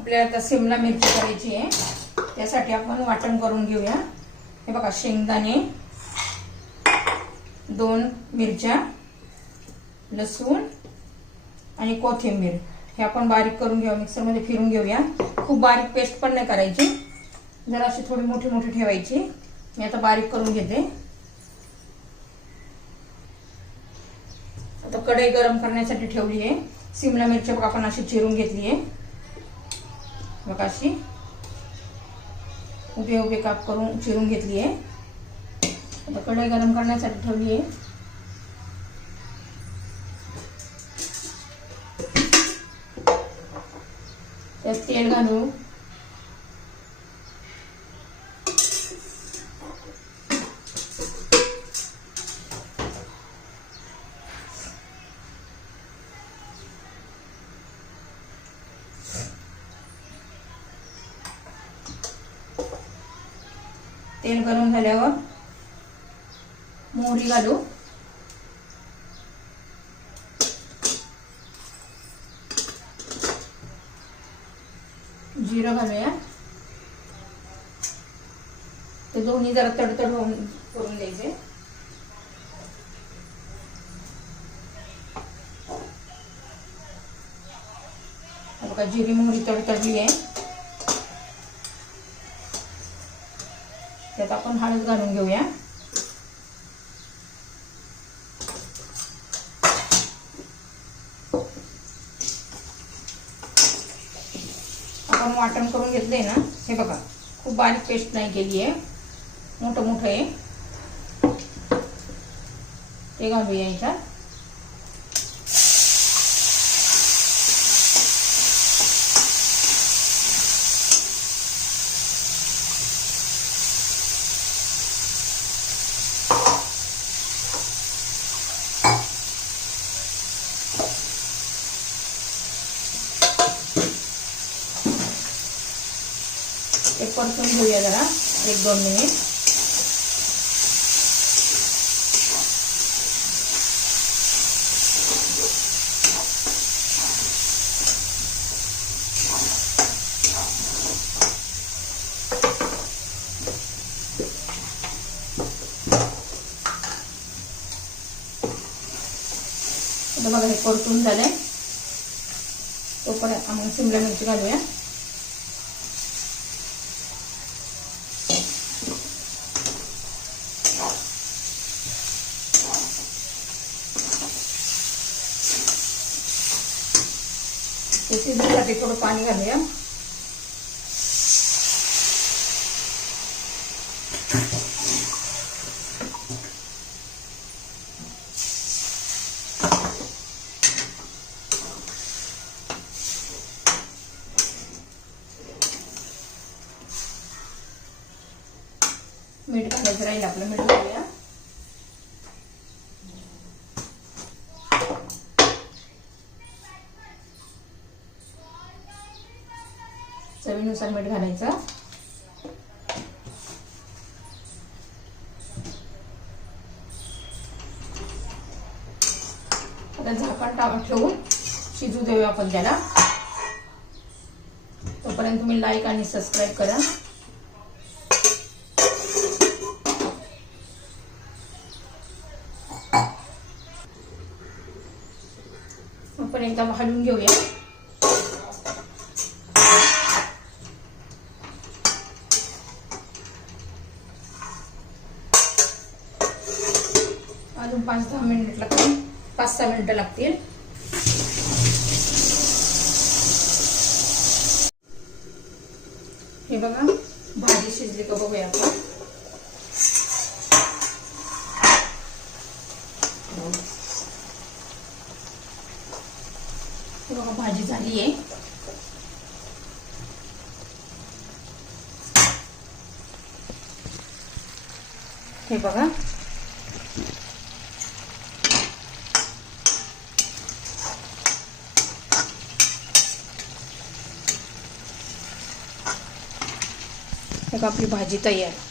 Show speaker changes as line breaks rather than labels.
आपल्याला आता सिमला मिरची करायची आहे. त्यासाठी आपण वाटण करून घेऊया. हे बघा शेंगदाणे दोन मिरच्या लसूण आणि कोथिंबीर. हे आपण बारीक करून घेऊया मिक्सरमध्ये फिरून घेऊया. खूप बारीक पेस्ट पण नाही करायची. जरा अशी थोडी मोठी मोठी ठेवायची. मी आता बारीक करून घेते. आता कढई गरम करण्यासाठी ठेवली आहे. सिमला मिरची आपण अशी चिरून घेतली आहे. बघा अशी उभे काप करून चिरून घेतली गरम करण्यासाठी ठेवली तेल घालू. तेल गरम झाल्यावर मोहरी घालू. जिरं घालूया. ते दोन्ही जरा तडतड होऊन करून द्यायचे बघा जिरी मोहरी तडतडली आहे. त्यात आपण हळद घालून घेऊया. आपण वाटण करून घेतलंय ना हे बघा खूप बारीक पेस्ट नाही केली आहे. मोठं मोठं आहे. ते घालूया याच्यात. ते परतून घेऊया जरा एक दोन मिनिट आता बघा हे परतून झालंय तोपर्यंत आपण शिमला मिरची घालूया ते शिजण्यासाठी थोडं पाणी घालूया. मीठ घालायचं राहील आपलं मीठ घालूया. चवीनुसार मीठ घालायचं. आता झाकण टाक ठेवून शिजू देऊया आपण त्याला. तोपर्यंत तुम्ही लाईक आणि सबस्क्राईब करा. आपण एकदा घेऊया. अजून पाच दहा मिनिट लागतील. पाच सहा मिनिटं लागतील. हे बघा भाजी शिजली का बघूया आपण. हे बघा भाजी झाली आहे. हे बघा एक आपली भाजी तयार.